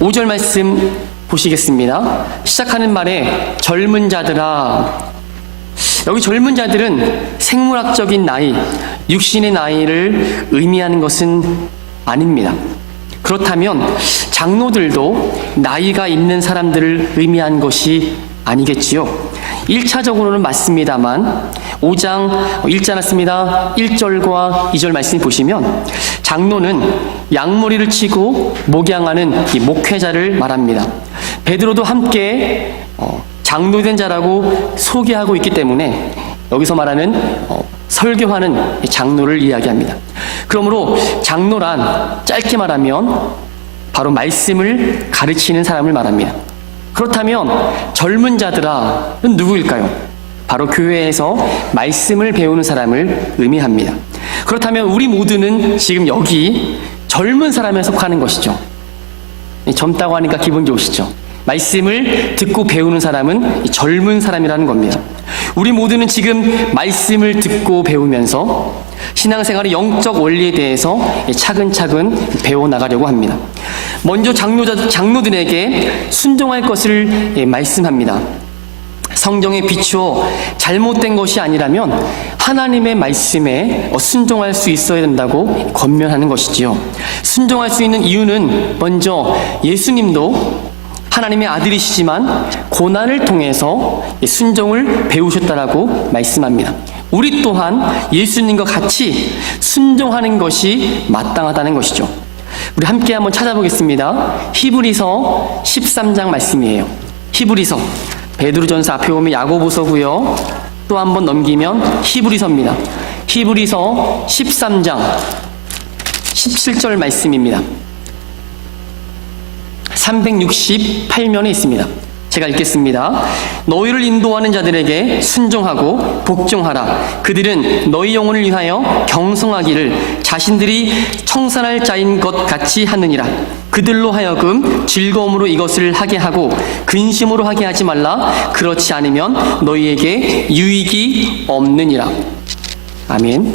5절 말씀 보시겠습니다. 시작하는 말에 젊은 자들아. 여기 젊은 자들은 생물학적인 나이, 육신의 나이를 의미하는 것은 아닙니다. 그렇다면 장로들도 나이가 있는 사람들을 의미한 것이 아니겠지요. 1차적으로는 맞습니다만 5장 읽지 않았습니다. 1절과 2절 말씀 보시면 장로는 양머리를 치고 목양하는 이 목회자를 말합니다. 베드로도 함께 장로된 자라고 소개하고 있기 때문에 여기서 말하는 설교하는 장로를 이야기합니다. 그러므로 장로란 짧게 말하면 바로 말씀을 가르치는 사람을 말합니다. 그렇다면 젊은 자들아는 누구일까요? 바로 교회에서 말씀을 배우는 사람을 의미합니다. 그렇다면 우리 모두는 지금 여기 젊은 사람에 속하는 것이죠. 젊다고 하니까 기분 좋으시죠? 말씀을 듣고 배우는 사람은 젊은 사람이라는 겁니다. 우리 모두는 지금 말씀을 듣고 배우면서 신앙생활의 영적 원리에 대해서 차근차근 배워나가려고 합니다. 먼저 장로들에게 순종할 것을 말씀합니다. 성경에 비추어 잘못된 것이 아니라면 하나님의 말씀에 순종할 수 있어야 된다고 권면하는 것이지요. 순종할 수 있는 이유는 먼저 예수님도 하나님의 아들이시지만 고난을 통해서 순종을 배우셨다라고 말씀합니다. 우리 또한 예수님과 같이 순종하는 것이 마땅하다는 것이죠. 우리 함께 한번 찾아보겠습니다. 히브리서 13장 말씀이에요. 히브리서, 베드로전서 앞에 보면 야고보서고요. 또 한번 넘기면 히브리서입니다. 히브리서 13장 17절 말씀입니다. 368면에 있습니다. 제가 읽겠습니다. 너희를 인도하는 자들에게 순종하고 복종하라. 그들은 너희 영혼을 위하여 경성하기를 자신들이 청산할 자인 것 같이 하느니라. 그들로 하여금 즐거움으로 이것을 하게 하고 근심으로 하게 하지 말라. 그렇지 않으면 너희에게 유익이 없느니라. 아멘.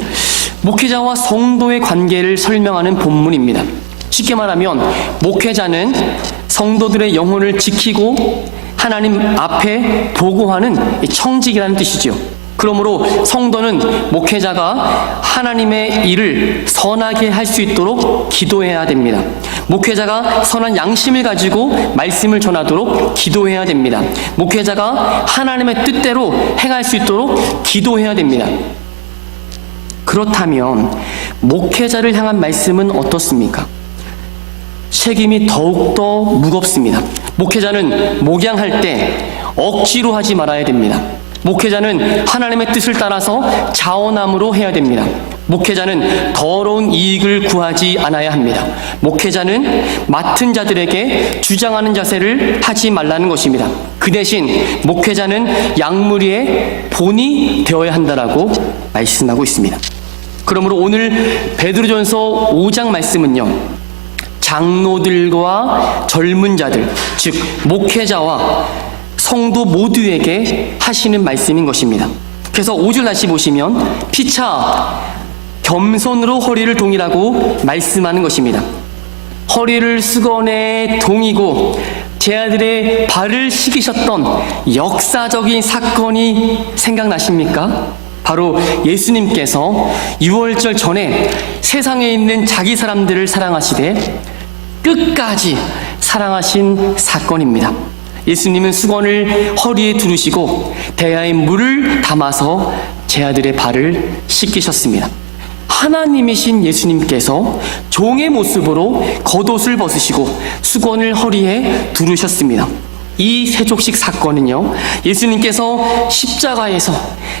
목회자와 성도의 관계를 설명하는 본문입니다. 쉽게 말하면 목회자는 성도들의 영혼을 지키고 하나님 앞에 보고하는 청직이라는 뜻이죠. 그러므로 성도는 목회자가 하나님의 일을 선하게 할 수 있도록 기도해야 됩니다. 목회자가 선한 양심을 가지고 말씀을 전하도록 기도해야 됩니다. 목회자가 하나님의 뜻대로 행할 수 있도록 기도해야 됩니다. 그렇다면 목회자를 향한 말씀은 어떻습니까? 책임이 더욱더 무겁습니다. 목회자는 목양할 때 억지로 하지 말아야 됩니다. 목회자는 하나님의 뜻을 따라서 자원함으로 해야 됩니다. 목회자는 더러운 이익을 구하지 않아야 합니다. 목회자는 맡은 자들에게 주장하는 자세를 하지 말라는 것입니다. 그 대신 목회자는 양무리의 본이 되어야 한다라고 말씀하고 있습니다. 그러므로 오늘 베드로전서 5장 말씀은요, 장로들과 젊은 자들, 즉 목회자와 성도 모두에게 하시는 말씀인 것입니다. 그래서 5절 다시 보시면 피차 겸손으로 허리를 동이라고 말씀하는 것입니다. 허리를 수건에 동이고 제 아들의 발을 씻기셨던 역사적인 사건이 생각나십니까? 바로 예수님께서 유월절 전에 세상에 있는 자기 사람들을 사랑하시되 끝까지 사랑하신 사건입니다. 예수님은 수건을 허리에 두르시고 대야에 물을 담아서 제 아들의 발을 씻기셨습니다. 하나님이신 예수님께서 종의 모습으로 겉옷을 벗으시고 수건을 허리에 두르셨습니다. 이 세족식 사건은요, 예수님께서 십자가에서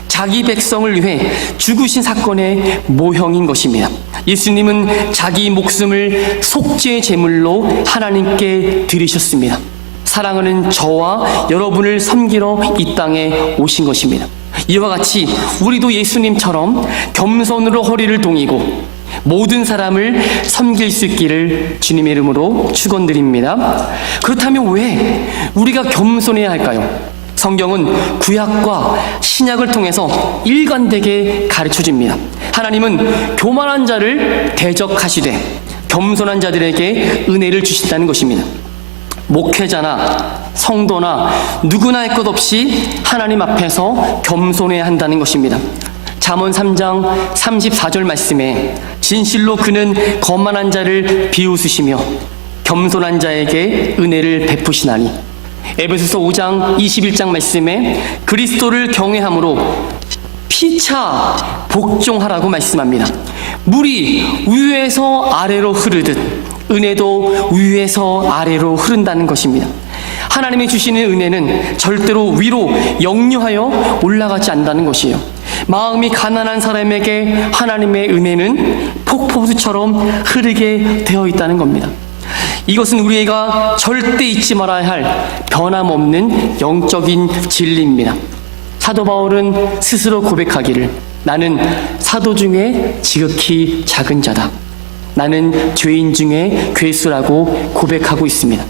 자기 백성을 위해 죽으신 사건의 모형인 것입니다. 예수님은 자기 목숨을 속죄 제물로 하나님께 드리셨습니다. 사랑하는 저와 여러분을 섬기러 이 땅에 오신 것입니다. 이와 같이 우리도 예수님처럼 겸손으로 허리를 동이고 모든 사람을 섬길 수 있기를 주님의 이름으로 축원드립니다. 그렇다면 왜 우리가 겸손해야 할까요? 성경은 구약과 신약을 통해서 일관되게 가르쳐줍니다. 하나님은 교만한 자를 대적하시되 겸손한 자들에게 은혜를 주신다는 것입니다. 목회자나 성도나 누구나 할 것 없이 하나님 앞에서 겸손해야 한다는 것입니다. 잠언 3장 34절 말씀에 진실로 그는 거만한 자를 비웃으시며 겸손한 자에게 은혜를 베푸시나니, 에베소서 5장 21장 말씀에 그리스도를 경외함으로 피차 복종하라고 말씀합니다. 물이 위에서 아래로 흐르듯 은혜도 위에서 아래로 흐른다는 것입니다. 하나님이 주시는 은혜는 절대로 위로 역류하여 올라가지 않는다는 것이에요. 마음이 가난한 사람에게 하나님의 은혜는 폭포수처럼 흐르게 되어 있다는 겁니다. 이것은 우리가 절대 잊지 말아야 할 변함없는 영적인 진리입니다. 사도 바울은 스스로 고백하기를, 나는 사도 중에 지극히 작은 자다. 나는 죄인 중에 괴수라고 고백하고 있습니다.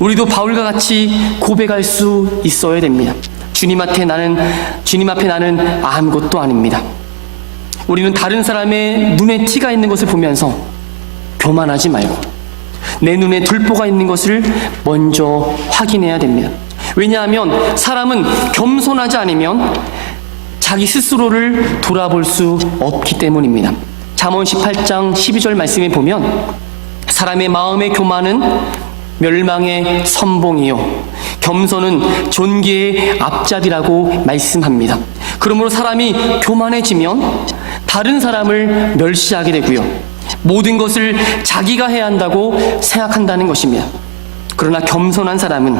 우리도 바울과 같이 고백할 수 있어야 됩니다. 주님 앞에 나는 아무것도 아닙니다. 우리는 다른 사람의 눈에 티가 있는 것을 보면서 교만하지 말고 내 눈에 들보가 있는 것을 먼저 확인해야 됩니다. 왜냐하면 사람은 겸손하지 않으면 자기 스스로를 돌아볼 수 없기 때문입니다. 잠언 18장 12절 말씀에 보면 사람의 마음의 교만은 멸망의 선봉이요 겸손은 존귀의 앞잡이라고 말씀합니다. 그러므로 사람이 교만해지면 다른 사람을 멸시하게 되고요, 모든 것을 자기가 해야 한다고 생각한다는 것입니다. 그러나 겸손한 사람은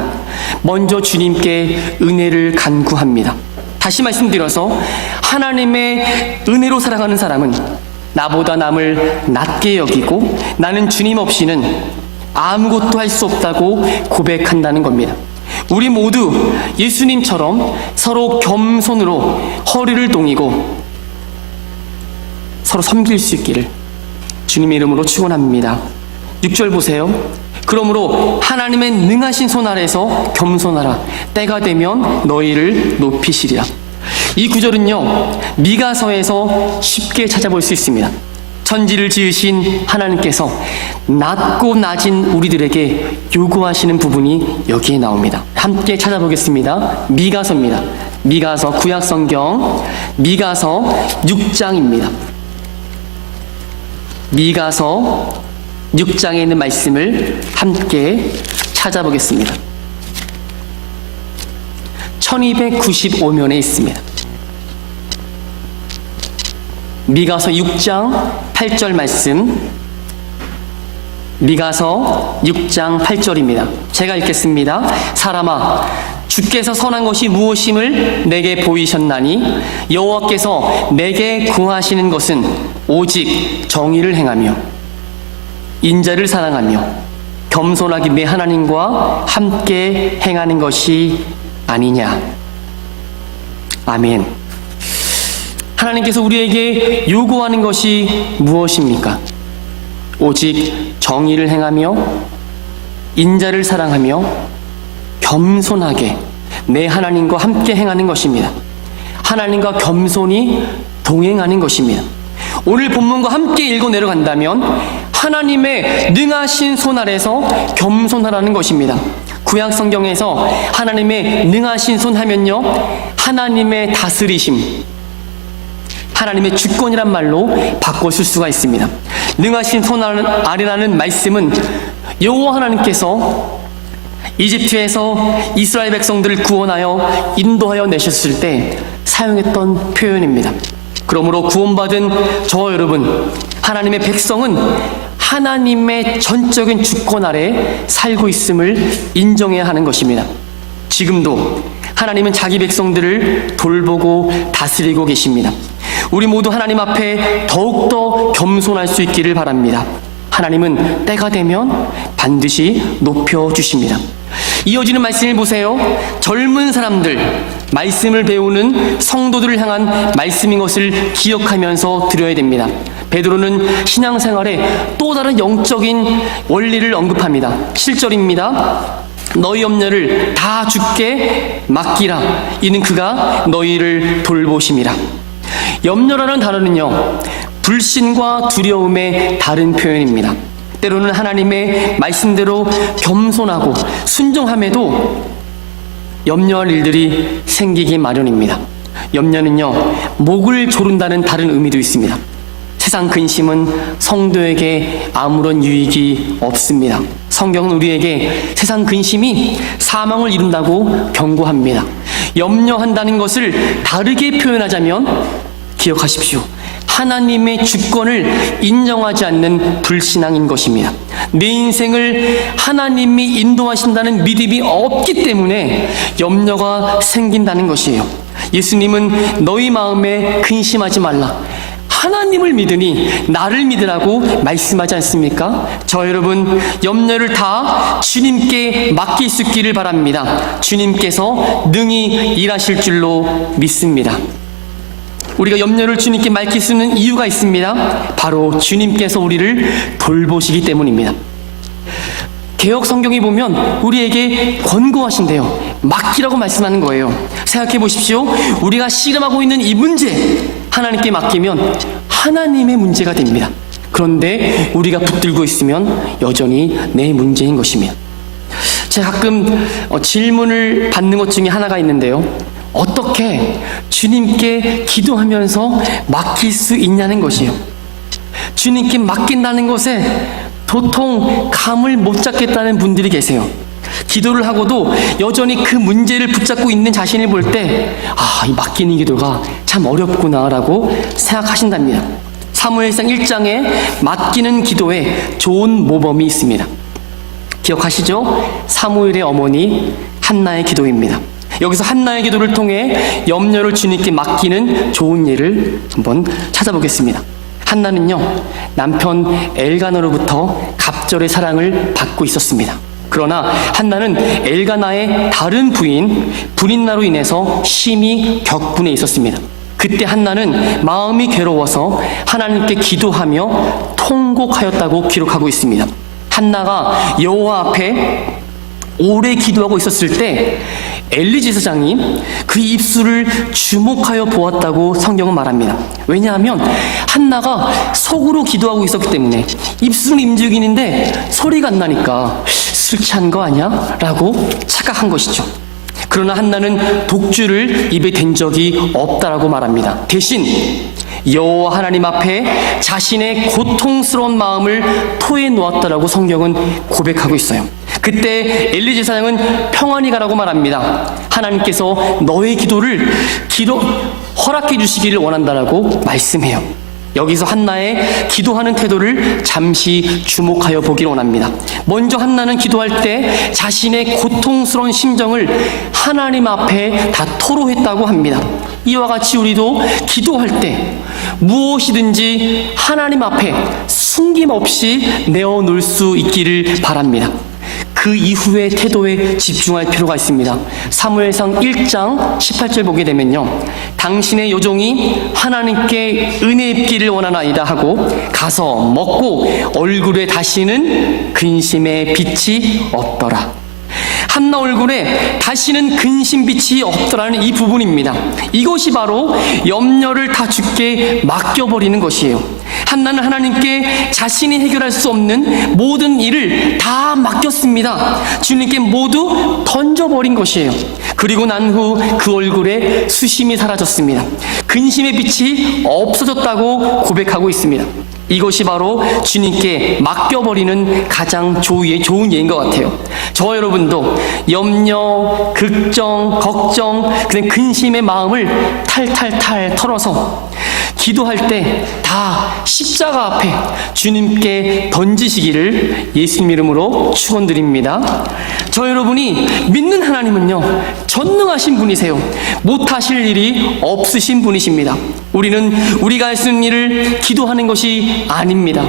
먼저 주님께 은혜를 간구합니다. 다시 말씀드려서 하나님의 은혜로 살아가는 사람은 나보다 남을 낮게 여기고 나는 주님 없이는 아무것도 할 수 없다고 고백한다는 겁니다. 우리 모두 예수님처럼 서로 겸손으로 허리를 동이고 서로 섬길 수 있기를 주님의 이름으로 축원합니다. 6절 보세요. 그러므로 하나님의 능하신 손 아래서 겸손하라. 때가 되면 너희를 높이시리라. 이 구절은요, 미가서에서 쉽게 찾아볼 수 있습니다. 천지를 지으신 하나님께서 낮고 낮은 우리들에게 요구하시는 부분이 여기에 나옵니다. 함께 찾아보겠습니다. 미가서입니다. 미가서, 구약성경 미가서 6장입니다. 미가서 6장에 있는 말씀을 함께 찾아보겠습니다. 1295면에 있습니다. 미가서 6장 8절 말씀, 미가서 6장 8절입니다. 제가 읽겠습니다. 사람아, 주께서 선한 것이 무엇임을 내게 보이셨나니 여호와께서 내게 구하시는 것은 오직 정의를 행하며 인자를 사랑하며 겸손하게 내 하나님과 함께 행하는 것이 아니냐. 아멘. 하나님께서 우리에게 요구하는 것이 무엇입니까? 오직 정의를 행하며 인자를 사랑하며 겸손하게 내 하나님과 함께 행하는 것입니다. 하나님과 겸손히 동행하는 것입니다. 오늘 본문과 함께 읽어 내려간다면 하나님의 능하신 손 아래서 겸손하라는 것입니다. 구약 성경에서 하나님의 능하신 손 하면요, 하나님의 다스리심, 하나님의 주권이란 말로 바꿔 쓸 수가 있습니다. 능하신 손 아래라는 말씀은 여호와 하나님께서 이집트에서 이스라엘 백성들을 구원하여 인도하여 내셨을 때 사용했던 표현입니다. 그러므로 구원받은 저와 여러분, 하나님의 백성은 하나님의 전적인 주권 아래 살고 있음을 인정해야 하는 것입니다. 지금도 하나님은 자기 백성들을 돌보고 다스리고 계십니다. 우리 모두 하나님 앞에 더욱더 겸손할 수 있기를 바랍니다. 하나님은 때가 되면 반드시 높여주십니다. 이어지는 말씀을 보세요. 젊은 사람들, 말씀을 배우는 성도들을 향한 말씀인 것을 기억하면서 드려야 됩니다. 베드로는 신앙생활에 또 다른 영적인 원리를 언급합니다. 7절입니다. 너희 염려를 다 주께 맡기라. 이는 그가 너희를 돌보심이라. 염려라는 단어는요, 불신과 두려움의 다른 표현입니다. 때로는 하나님의 말씀대로 겸손하고 순종함에도 염려할 일들이 생기기 마련입니다. 염려는요, 목을 조른다는 다른 의미도 있습니다. 세상 근심은 성도에게 아무런 유익이 없습니다. 성경은 우리에게 세상 근심이 사망을 이룬다고 경고합니다. 염려한다는 것을 다르게 표현하자면 기억하십시오. 하나님의 주권을 인정하지 않는 불신앙인 것입니다. 내 인생을 하나님이 인도하신다는 믿음이 없기 때문에 염려가 생긴다는 것이에요. 예수님은 너희 마음에 근심하지 말라, 하나님을 믿으니 나를 믿으라고 말씀하지 않습니까? 저 여러분, 염려를 다 주님께 맡길 수 있기를 바랍니다. 주님께서 능히 일하실 줄로 믿습니다. 우리가 염려를 주님께 맡길 수 있는 이유가 있습니다. 바로 주님께서 우리를 돌보시기 때문입니다. 개역 성경에 보면 우리에게 권고하신대요. 맡기라고 말씀하는 거예요. 생각해 보십시오. 우리가 씨름하고 있는 이 문제 하나님께 맡기면 하나님의 문제가 됩니다. 그런데 우리가 붙들고 있으면 여전히 내 문제인 것입니다. 제가 가끔 질문을 받는 것 중에 하나가 있는데요. 어떻게 주님께 기도하면서 맡길 수 있냐는 것이에요. 주님께 맡긴다는 것에 도통 감을 못 잡겠다는 분들이 계세요. 기도를 하고도 여전히 그 문제를 붙잡고 있는 자신을 볼 때, 이 맡기는 기도가 참 어렵구나라고 생각하신답니다. 사무엘상 1장에 맡기는 기도에 좋은 모범이 있습니다. 기억하시죠? 사무엘의 어머니 한나의 기도입니다. 여기서 한나의 기도를 통해 염려를 주님께 맡기는 좋은 예를 한번 찾아보겠습니다. 한나는요, 남편 엘가나로부터 갑절의 사랑을 받고 있었습니다. 그러나 한나는 엘가나의 다른 부인 브린나로 인해서 심히 격분해 있었습니다. 그때 한나는 마음이 괴로워서 하나님께 기도하며 통곡하였다고 기록하고 있습니다. 한나가 여호와 앞에 오래 기도하고 있었을 때 엘리 제사장이 그 입술을 주목하여 보았다고 성경은 말합니다. 왜냐하면 한나가 속으로 기도하고 있었기 때문에 입술은 움직이는데 소리가 안 나니까 술 취한 거 아니야? 라고 착각한 것이죠. 그러나 한나는 독주를 입에 댄 적이 없다라고 말합니다. 대신 여호와 하나님 앞에 자신의 고통스러운 마음을 토해 놓았다라고 성경은 고백하고 있어요. 그때 엘리 제사장은 평안히 가라고 말합니다. 하나님께서 너의 기도를 허락해 주시기를 원한다라고 말씀해요. 여기서 한나의 기도하는 태도를 잠시 주목하여 보기를 원합니다. 먼저 한나는 기도할 때 자신의 고통스러운 심정을 하나님 앞에 다 토로했다고 합니다. 이와 같이 우리도 기도할 때 무엇이든지 하나님 앞에 숨김없이 내어놓을 수 있기를 바랍니다. 그 이후의 태도에 집중할 필요가 있습니다. 사무엘상 1장 18절 보게 되면요, 당신의 요종이 하나님께 은혜 입기를 원하나이다 하고 가서 먹고 얼굴에 다시는 근심의 빛이 없더라. 한나 얼굴에 다시는 근심빛이 없더라는 이 부분입니다. 이것이 바로 염려를 다 주께 맡겨버리는 것이에요. 한나는 하나님께 자신이 해결할 수 없는 모든 일을 다 맡겼습니다. 주님께 모두 던져버린 것이에요. 그리고 난 후 그 얼굴에 수심이 사라졌습니다. 근심의 빛이 없어졌다고 고백하고 있습니다. 이것이 바로 주님께 맡겨버리는 가장 좋은 예인 것 같아요. 저 여러분도 염려, 걱정, 그런 근심의 마음을 탈탈탈 털어서 기도할 때 다 십자가 앞에 주님께 던지시기를 예수님 이름으로 축원드립니다. 저 여러분이 믿는 하나님은요, 전능하신 분이세요. 못하실 일이 없으신 분이십니다. 우리는 우리가 할 수 있는 일을 기도하는 것이 아닙니다.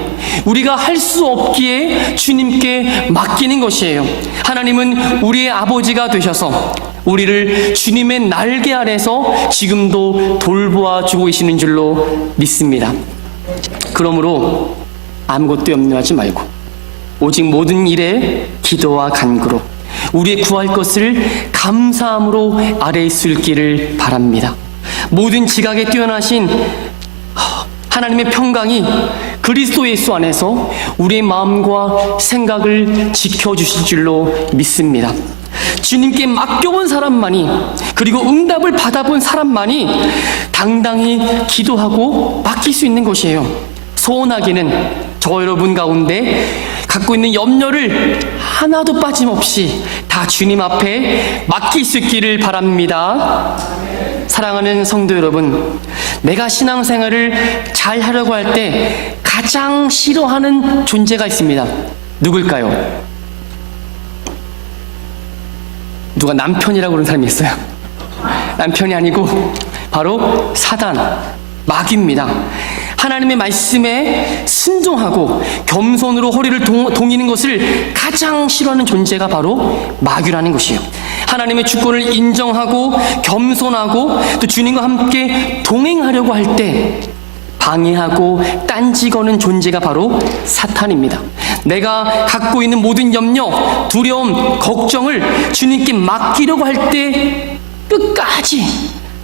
우리가 할 수 없기에 주님께 맡기는 것이에요. 하나님은 우리의 아버지가 되셔서 우리를 주님의 날개 아래서 지금도 돌보아 주고 계시는 줄로 믿습니다. 그러므로 아무것도 염려하지 말고 오직 모든 일에 기도와 간구로 우리의 구할 것을 감사함으로 아뢰 수 있기를 바랍니다. 모든 지각에 뛰어나신 하나님의 평강이 그리스도 예수 안에서 우리의 마음과 생각을 지켜주실 줄로 믿습니다. 주님께 맡겨본 사람만이, 그리고 응답을 받아본 사람만이 당당히 기도하고 맡길 수 있는 것이에요. 소원하기는 저 여러분 가운데 갖고 있는 염려를 하나도 빠짐없이 다 주님 앞에 맡길 수 있기를 바랍니다. 사랑하는 성도 여러분, 내가 신앙생활을 잘 하려고 할 때 가장 싫어하는 존재가 있습니다. 누굴까요? 누가 남편이라고 그러는 사람이 있어요. 남편이 아니고 바로 사단, 마귀입니다. 하나님의 말씀에 순종하고 겸손으로 허리를 동이는 것을 가장 싫어하는 존재가 바로 마귀라는 것이에요. 하나님의 주권을 인정하고 겸손하고 또 주님과 함께 동행하려고 할 때 방해하고 딴지 거는 존재가 바로 사탄입니다. 내가 갖고 있는 모든 염려, 두려움, 걱정을 주님께 맡기려고 할 때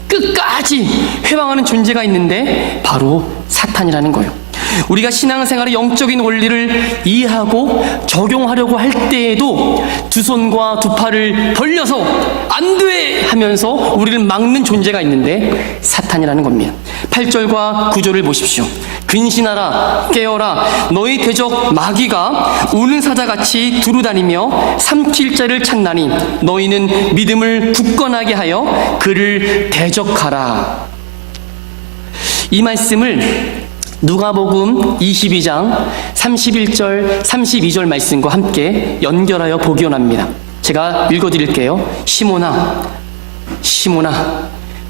끝까지 회방하는 존재가 있는데 바로 사탄이라는 거예요. 우리가 신앙생활의 영적인 원리를 이해하고 적용하려고 할 때에도 두 손과 두 팔을 벌려서 안 돼! 하면서 우리를 막는 존재가 있는데 사탄이라는 겁니다. 8절과 9절을 보십시오. 근신하라, 깨어라, 너희 대적 마귀가 우는 사자같이 두루다니며 삼킬 자를 찾나니 너희는 믿음을 굳건하게 하여 그를 대적하라. 이 말씀을 누가복음 22장 31절 32절 말씀과 함께 연결하여 보기 원합니다. 제가 읽어드릴게요. 시몬아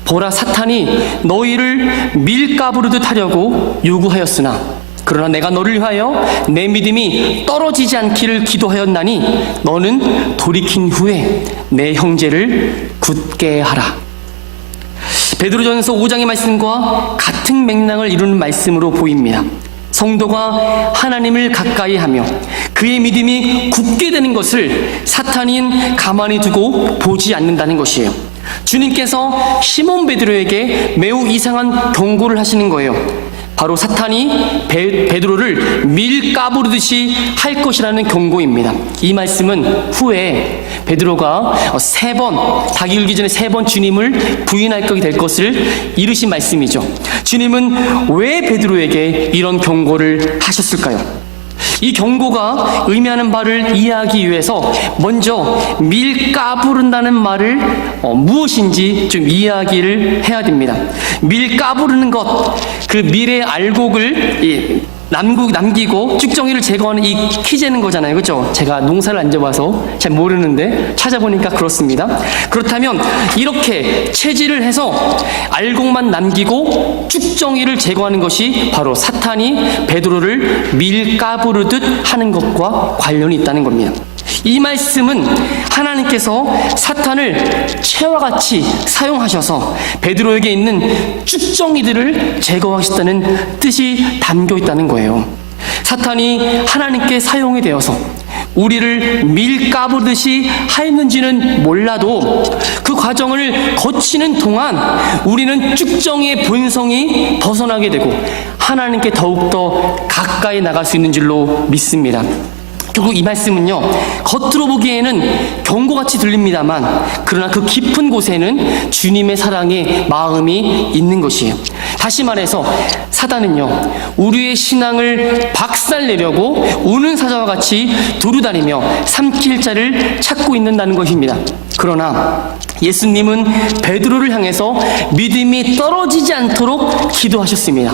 보라, 사탄이 너희를 밀가부르듯 하려고 요구하였으나 그러나 내가 너를 위하여 내 믿음이 떨어지지 않기를 기도하였나니 너는 돌이킨 후에 내 형제를 굳게 하라. 베드로전서 5장의 말씀과 같은 맥락을 이루는 말씀으로 보입니다. 성도가 하나님을 가까이 하며 그의 믿음이 굳게 되는 것을 사탄인 가만히 두고 보지 않는다는 것이에요. 주님께서 시몬 베드로에게 매우 이상한 경고를 하시는 거예요. 바로 사탄이 베드로를 밀가부르듯이 할 것이라는 경고입니다. 이 말씀은 후에 베드로가 닭이 울기 전에 3번 주님을 부인할 것이 될 것을 이루신 말씀이죠. 주님은 왜 베드로에게 이런 경고를 하셨을까요? 이 경고가 의미하는 바를 이해하기 위해서 먼저 밀가부른다는 말을 무엇인지 좀 이해하기를 해야 됩니다. 밀가부르는 것, 그 밀의 알곡을 남기고 쭉정이를 제거하는 이 키재는 거잖아요. 그렇죠? 제가 농사를 안 져봐서 잘 모르는데 찾아보니까 그렇습니다. 그렇다면 이렇게 채질을 해서 알곡만 남기고 쭉정이를 제거하는 것이 바로 사탄이 베드로를 밀가부르듯 하는 것과 관련이 있다는 겁니다. 이 말씀은 하나님께서 사탄을 채와 같이 사용하셔서 베드로에게 있는 쭉정이들을 제거하셨다는 뜻이 담겨 있다는 거예요. 사탄이 하나님께 사용이 되어서 우리를 밀가부르듯이 하였는지는 몰라도 그 과정을 거치는 동안 우리는 쭉정이의 본성이 벗어나게 되고 하나님께 더욱더 가까이 나갈 수 있는 줄로 믿습니다. 결국 이 말씀은요, 겉으로 보기에는 경고같이 들립니다만 그러나 그 깊은 곳에는 주님의 사랑의 마음이 있는 것이에요. 다시 말해서 사단은요, 우리의 신앙을 박살내려고 우는 사자와 같이 두루다니며 삼킬 자를 찾고 있는다는 것입니다. 그러나 예수님은 베드로를 향해서 믿음이 떨어지지 않도록 기도하셨습니다.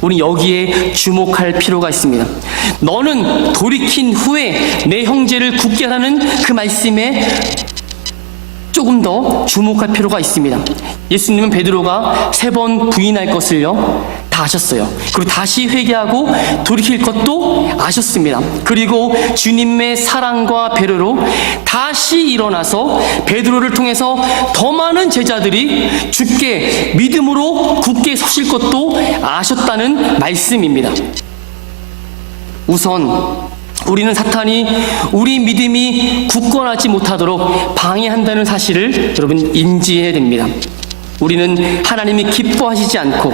우리 여기에 주목할 필요가 있습니다. 너는 돌이킨 후에 내 형제를 굳게 하라는 그 말씀에 조금 더 주목할 필요가 있습니다. 예수님은 베드로가 3번 부인할 것을요 다 아셨어요. 그리고 다시 회개하고 돌이킬 것도 아셨습니다. 그리고 주님의 사랑과 배려로 다시 일어나서 베드로를 통해서 더 많은 제자들이 주께 믿음으로 굳게 서실 것도 아셨다는 말씀입니다. 우선 우리는 사탄이 우리 믿음이 굳건하지 못하도록 방해한다는 사실을 여러분 인지해야 됩니다. 우리는 하나님이 기뻐하시지 않고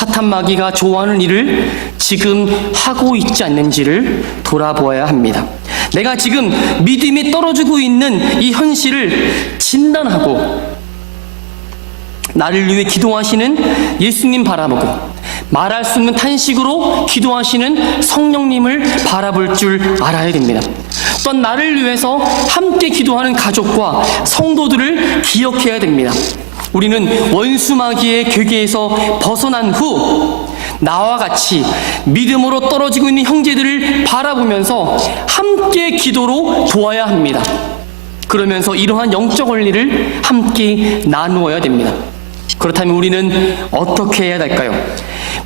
사탄 마귀가 좋아하는 일을 지금 하고 있지 않는지를 돌아보아야 합니다. 내가 지금 믿음이 떨어지고 있는 이 현실을 진단하고 나를 위해 기도하시는 예수님 바라보고 말할 수 없는 탄식으로 기도하시는 성령님을 바라볼 줄 알아야 됩니다. 또한 나를 위해서 함께 기도하는 가족과 성도들을 기억해야 됩니다. 우리는 원수 마귀의 괴계에서 벗어난 후 나와 같이 믿음으로 떨어지고 있는 형제들을 바라보면서 함께 기도로 도와야 합니다. 그러면서 이러한 영적 원리를 함께 나누어야 됩니다. 그렇다면 우리는 어떻게 해야 될까요?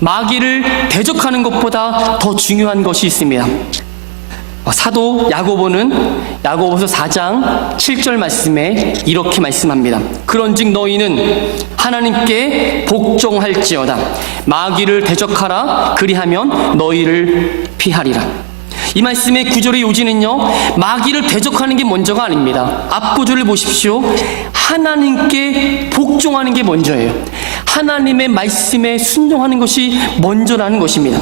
마귀를 대적하는 것보다 더 중요한 것이 있습니다. 사도 야고보는 야고보서 4장 7절 말씀에 이렇게 말씀합니다. 그런즉 너희는 하나님께 복종할지어다. 마귀를 대적하라. 그리하면 너희를 피하리라. 이 말씀의 구절의 요지는요, 마귀를 대적하는 게 먼저가 아닙니다. 앞구절을 보십시오. 하나님께 복종하는 게 먼저예요. 하나님의 말씀에 순종하는 것이 먼저라는 것입니다.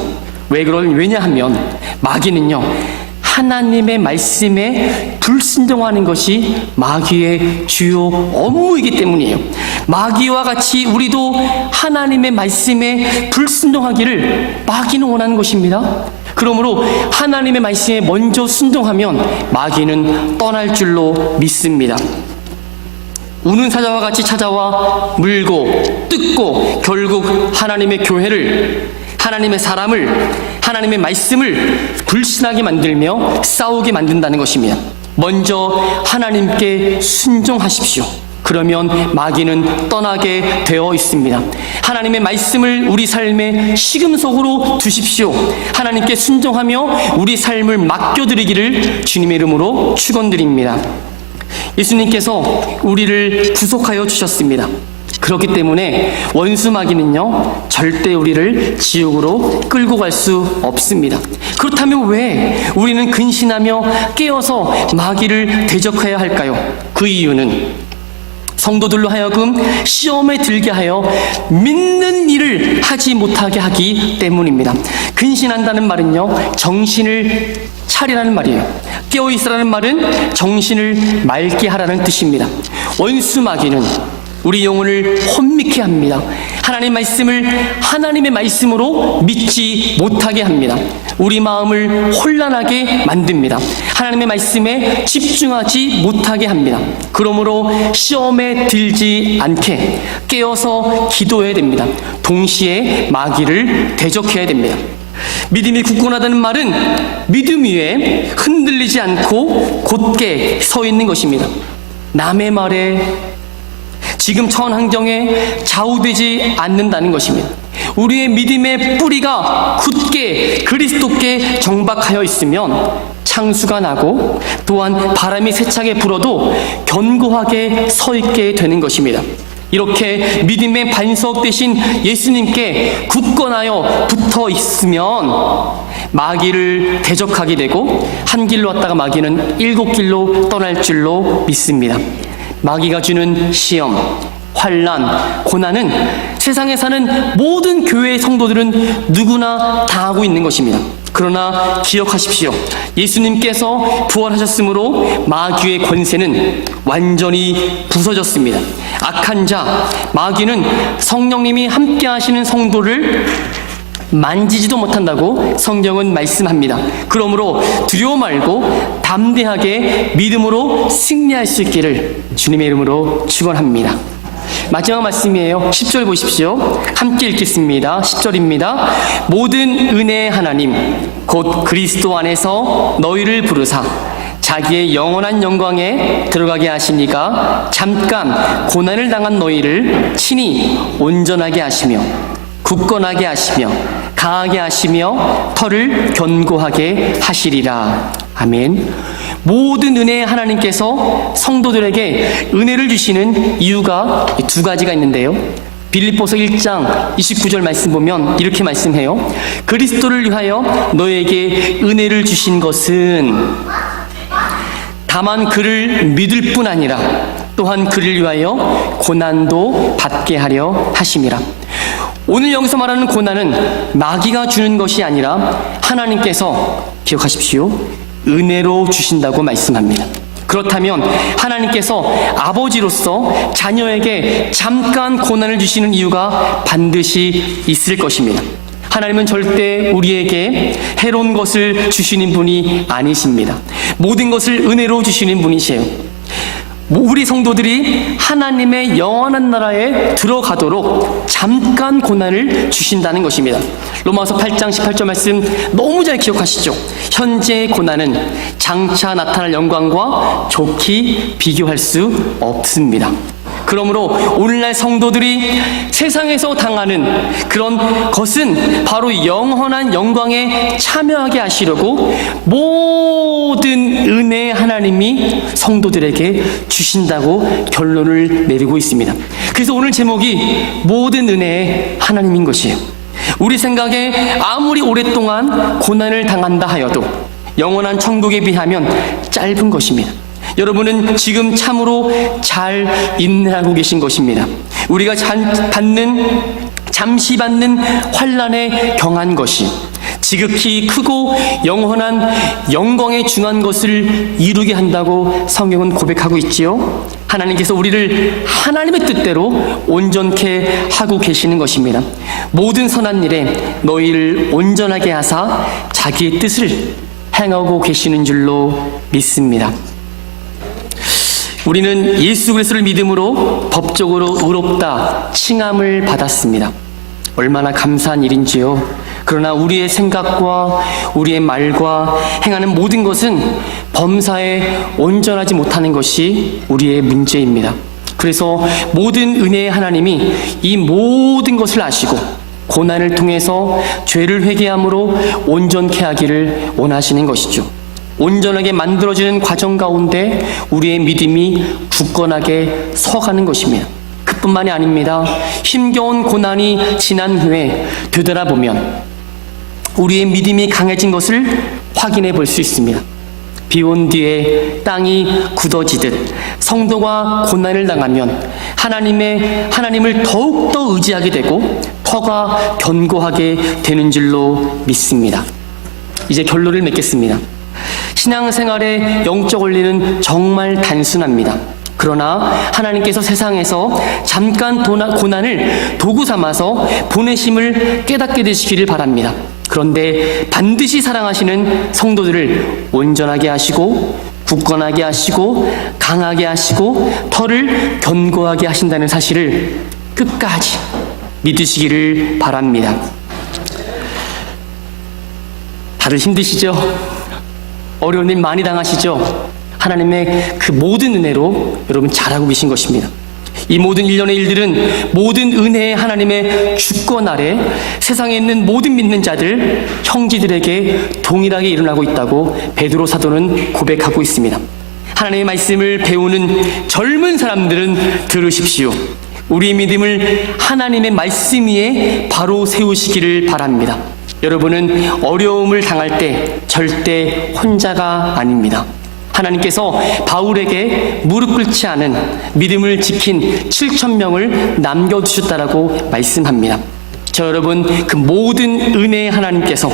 왜냐하면 마귀는요, 하나님의 말씀에 불순종하는 것이 마귀의 주요 업무이기 때문이에요. 마귀와 같이 우리도 하나님의 말씀에 불순종하기를 마귀는 원하는 것입니다. 그러므로 하나님의 말씀에 먼저 순종하면 마귀는 떠날 줄로 믿습니다. 우는 사자와 같이 찾아와 물고 뜯고 결국 하나님의 교회를, 하나님의 사람을, 하나님의 말씀을 불신하게 만들며 싸우게 만든다는 것입니다. 먼저 하나님께 순종하십시오. 그러면 마귀는 떠나게 되어 있습니다. 하나님의 말씀을 우리 삶의 시금석으로 두십시오. 하나님께 순종하며 우리 삶을 맡겨드리기를 주님의 이름으로 축원드립니다. 예수님께서 우리를 구속하여 주셨습니다. 그렇기 때문에 원수 마귀는요, 절대 우리를 지옥으로 끌고 갈 수 없습니다. 그렇다면 왜 우리는 근신하며 깨어서 마귀를 대적해야 할까요? 그 이유는 성도들로 하여금 시험에 들게 하여 믿는 일을 하지 못하게 하기 때문입니다. 근신한다는 말은요, 정신을 차리라는 말이에요. 깨어있으라는 말은 정신을 맑게 하라는 뜻입니다. 원수 마귀는 우리 영혼을 혼미케 합니다. 하나님의 말씀을 하나님의 말씀으로 믿지 못하게 합니다. 우리 마음을 혼란하게 만듭니다. 하나님의 말씀에 집중하지 못하게 합니다. 그러므로 시험에 들지 않게 깨어서 기도해야 됩니다. 동시에 마귀를 대적해야 됩니다. 믿음이 굳건하다는 말은 믿음 위에 흔들리지 않고 곧게 서 있는 것입니다. 남의 말에 지금 처한 환경에 좌우되지 않는다는 것입니다. 우리의 믿음의 뿌리가 굳게 그리스도께 정박하여 있으면 창수가 나고 또한 바람이 세차게 불어도 견고하게 서 있게 되는 것입니다. 이렇게 믿음의 반석 되신 예수님께 굳건하여 붙어 있으면 마귀를 대적하게 되고 한 길로 왔다가 마귀는 7길로 떠날 줄로 믿습니다. 마귀가 주는 시험, 환난, 고난은 세상에 사는 모든 교회의 성도들은 누구나 당하고 있는 것입니다. 그러나 기억하십시오. 예수님께서 부활하셨으므로 마귀의 권세는 완전히 부서졌습니다. 악한 자, 마귀는 성령님이 함께 하시는 성도를 만지지도 못한다고 성경은 말씀합니다. 그러므로 두려워 말고 담대하게 믿음으로 승리할 수 있기를 주님의 이름으로 축원합니다. 마지막 말씀이에요. 10절 보십시오. 함께 읽겠습니다. 10절입니다. 모든 은혜의 하나님 곧 그리스도 안에서 너희를 부르사 자기의 영원한 영광에 들어가게 하시니가 잠깐 고난을 당한 너희를 친히 온전하게 하시며 굳건하게 하시며 강하게 하시며 털을 견고하게 하시리라. 아멘. 모든 은혜의 하나님께서 성도들에게 은혜를 주시는 이유가 두 가지가 있는데요. 빌립보서 1장 29절 말씀 보면 이렇게 말씀해요. 그리스도를 위하여 너에게 은혜를 주신 것은 다만 그를 믿을 뿐 아니라 또한 그를 위하여 고난도 받게 하려 하심이라. 오늘 여기서 말하는 고난은 마귀가 주는 것이 아니라 하나님께서, 기억하십시오, 은혜로 주신다고 말씀합니다. 그렇다면 하나님께서 아버지로서 자녀에게 잠깐 고난을 주시는 이유가 반드시 있을 것입니다. 하나님은 절대 우리에게 해로운 것을 주시는 분이 아니십니다. 모든 것을 은혜로 주시는 분이세요. 우리 성도들이 하나님의 영원한 나라에 들어가도록 잠깐 고난을 주신다는 것입니다. 로마서 8장 18절 말씀 너무 잘 기억하시죠? 현재의 고난은 장차 나타날 영광과 좋게 비교할 수 없습니다. 그러므로 오늘날 성도들이 세상에서 당하는 그런 것은 바로 영원한 영광에 참여하게 하시려고 모든 은혜의 하나님이 성도들에게 주신다고 결론을 내리고 있습니다. 그래서 오늘 제목이 모든 은혜의 하나님인 것이에요. 우리 생각에 아무리 오랫동안 고난을 당한다 하여도 영원한 천국에 비하면 짧은 것입니다. 여러분은 지금 참으로 잘 인내하고 계신 것입니다. 우리가 잠시 받는 환난에 경한 것이 지극히 크고 영원한 영광에 중한 것을 이루게 한다고 성경은 고백하고 있지요. 하나님께서 우리를 하나님의 뜻대로 온전케 하고 계시는 것입니다. 모든 선한 일에 너희를 온전하게 하사 자기의 뜻을 행하고 계시는 줄로 믿습니다. 우리는 예수 그리스도를 믿음으로 법적으로 의롭다 칭함을 받았습니다. 얼마나 감사한 일인지요. 그러나 우리의 생각과 우리의 말과 행하는 모든 것은 범사에 온전하지 못하는 것이 우리의 문제입니다. 그래서 모든 은혜의 하나님이 이 모든 것을 아시고 고난을 통해서 죄를 회개함으로 온전케 하기를 원하시는 것이죠. 온전하게 만들어지는 과정 가운데 우리의 믿음이 굳건하게 서가는 것입니다. 그뿐만이 아닙니다. 힘겨운 고난이 지난 후에 되돌아보면 우리의 믿음이 강해진 것을 확인해 볼 수 있습니다. 비 온 뒤에 땅이 굳어지듯 성도가 고난을 당하면 하나님을 더욱더 의지하게 되고 터가 견고하게 되는 줄로 믿습니다. 이제 결론을 맺겠습니다. 신앙생활의 영적 원리는 정말 단순합니다. 그러나 하나님께서 세상에서 잠깐 고난을 도구 삼아서 보내심을 깨닫게 되시기를 바랍니다. 그런데 반드시 사랑하시는 성도들을 온전하게 하시고 굳건하게 하시고 강하게 하시고 터를 견고하게 하신다는 사실을 끝까지 믿으시기를 바랍니다. 다들 힘드시죠? 어려운 일 많이 당하시죠? 하나님의 그 모든 은혜로 여러분 잘하고 계신 것입니다. 이 모든 일련의 일들은 모든 은혜의 하나님의 주권 아래 세상에 있는 모든 믿는 자들, 형제들에게 동일하게 일어나고 있다고 베드로 사도는 고백하고 있습니다. 하나님의 말씀을 배우는 젊은 사람들은 들으십시오. 우리의 믿음을 하나님의 말씀 위에 바로 세우시기를 바랍니다. 여러분은 어려움을 당할 때 절대 혼자가 아닙니다. 하나님께서 바울에게 무릎 꿇지 않은 믿음을 지킨 7,000명을 남겨두셨다라고 말씀합니다. 저 여러분, 그 모든 은혜의 하나님께서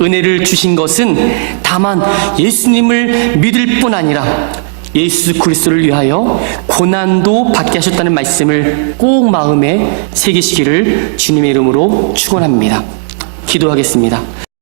은혜를 주신 것은 다만 예수님을 믿을 뿐 아니라 예수 그리스도를 위하여 고난도 받게 하셨다는 말씀을 꼭 마음에 새기시기를 주님의 이름으로 축원합니다. 기도하겠습니다.